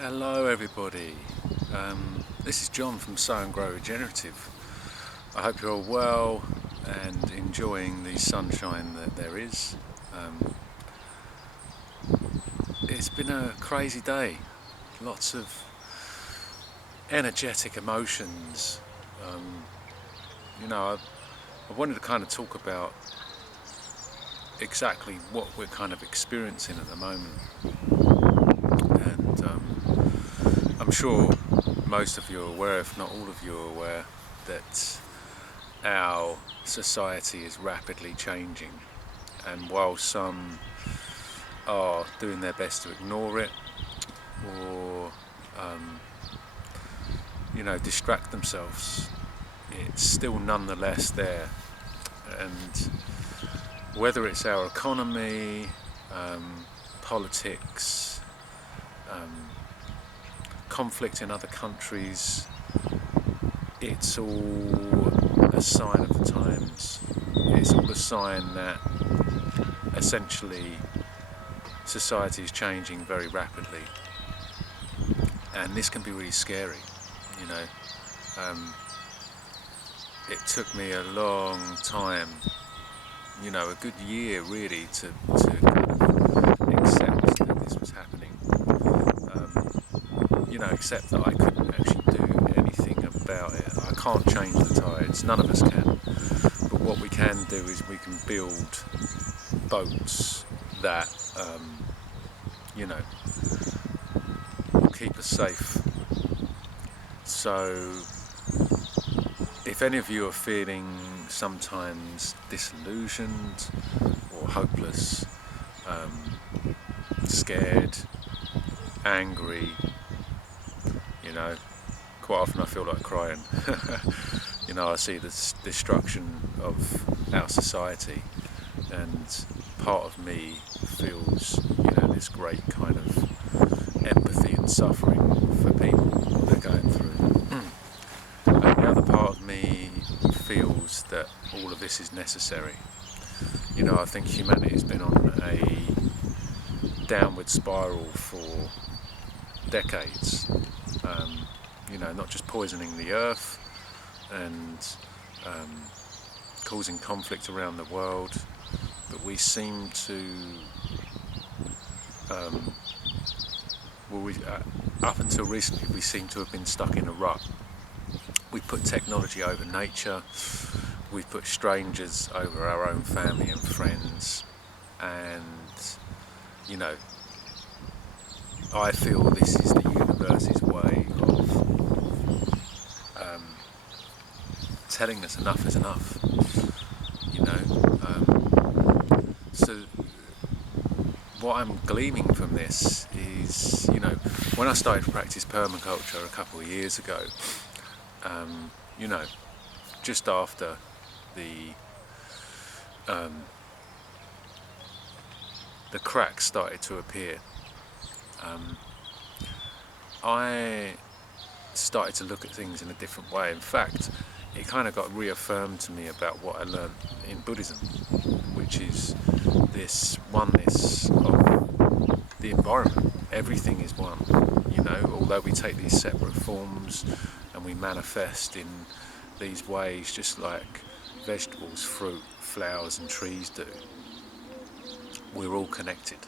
Hello everybody, this is John from Sow and Grow Regenerative. I hope you're all well and enjoying the sunshine that there is. It's been a crazy day, lots of energetic emotions. I wanted to kind of talk about exactly what we're kind of experiencing at the moment. And I'm sure most of you are aware, if not all of you are aware, that our society is rapidly changing. And while some are doing their best to ignore it or distract themselves, it's still nonetheless there. And whether it's our economy, politics, conflict in other countries, it's all a sign of the times. It's all a sign that essentially society is changing very rapidly, and this can be really scary. It took me a long time, a good year really, to accept that this was happening. Accept that I couldn't actually do anything about it. I can't change the tides, none of us can. But what we can do is we can build boats that, will keep us safe. So, if any of you are feeling sometimes disillusioned or hopeless, scared, angry, quite often I feel like crying. I see the destruction of our society, and part of me feels, this great kind of empathy and suffering for people, what they're going through. And the other part of me feels that all of this is necessary. I think humanity's been on a downward spiral for decades. Not just poisoning the earth and causing conflict around the world, but we seem to, up until recently, we seem to have been stuck in a rut. We put technology over nature, we've put strangers over our own family and friends, and I feel this is the universe's way of telling us enough is enough. So what I'm gleaming from this is, when I started to practice permaculture a couple of years ago, just after the cracks started to appear, I started to look at things in a different way. In fact, it kind of got reaffirmed to me about what I learned in Buddhism, which is this oneness of the environment. Everything is one, although we take these separate forms and we manifest in these ways just like vegetables, fruit, flowers and trees do. We're all connected,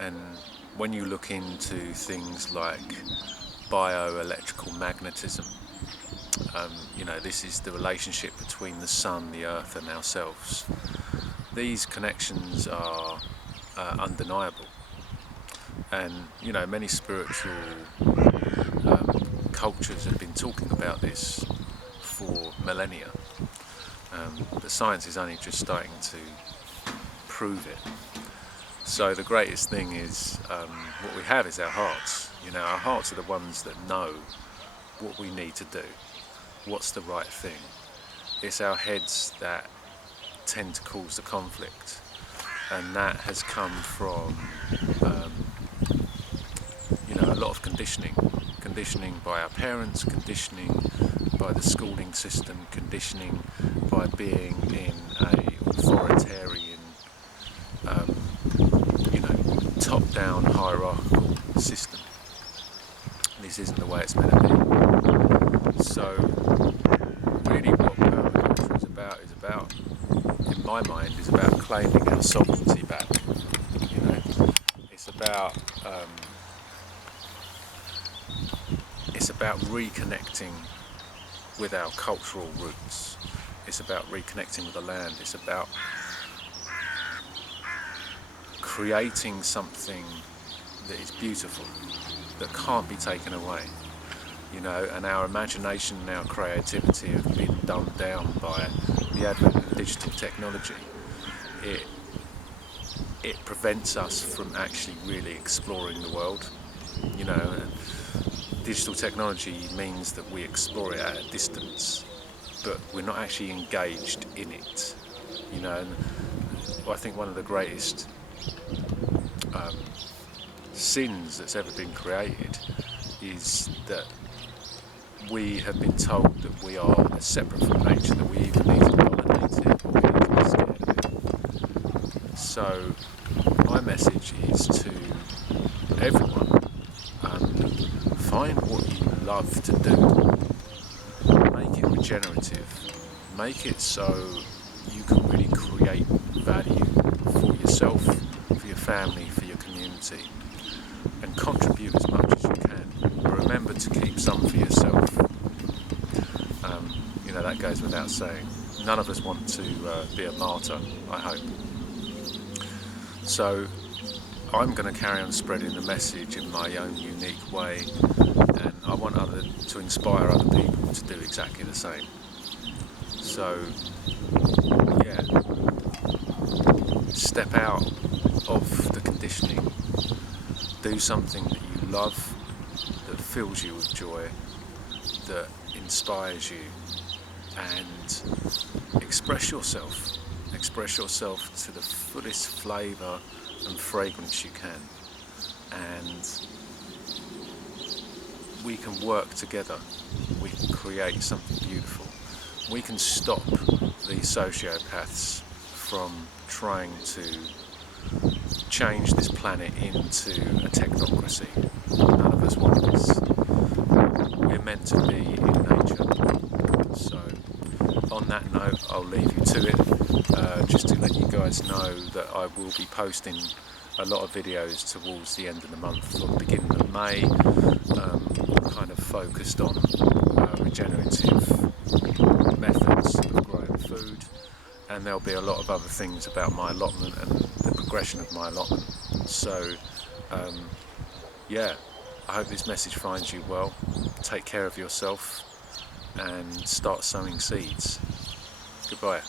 and when you look into things like bioelectrical magnetism, this is the relationship between the sun, the earth and ourselves. These connections are undeniable, and many spiritual cultures have been talking about this for millennia, but science is only just starting to prove it. So the greatest thing is, what we have is our hearts. Our hearts are the ones that know what we need to do, what's the right thing. It's our heads that tend to cause the conflict, and that has come from a lot of conditioning by our parents, conditioning by the schooling system, conditioning by being in a authoritarian top-down hierarchical system. This isn't the way it's meant to be. So really what permaculture is about, in my mind, is about claiming our sovereignty back. You know, it's about reconnecting with our cultural roots. It's about reconnecting with the land. It's about creating something that is beautiful, that can't be taken away. You know, and our imagination and our creativity have been dumbed down by the advent of digital technology. It prevents us from actually really exploring the world. You know, digital technology means that we explore it at a distance, but we're not actually engaged in it. You know, and I think one of the greatest sins that's ever been created is that we have been told that we are separate from nature, that we either need to dominate it or we need to be scared of it. So my message is to everyone, find what you love to do, make it regenerative, make it so you can really create value for yourself, for your family, for your community, and contribute as much as you can. But remember to keep some for yourself. You know, that goes without saying. None of us want to be a martyr, I hope. So I'm going to carry on spreading the message in my own unique way, and I want to inspire other people to do exactly the same. So yeah, step out of the conditioning, do something that you love, that fills you with joy, that inspires you, and express yourself to the fullest flavour and fragrance you can, and we can work together, we can create something beautiful. We can stop these sociopaths from trying to change this planet into a technocracy. None of us want this. We're meant to be in nature. So on that note, I'll leave you to it, just to let you guys know that I will be posting a lot of videos towards the end of the month or the beginning of May, kind of focused on regenerative methods of growing food, and there'll be a lot of other things about my allotment and the progression of my allotment. So yeah, I hope this message finds you well. Take care of yourself and start sowing seeds. Goodbye.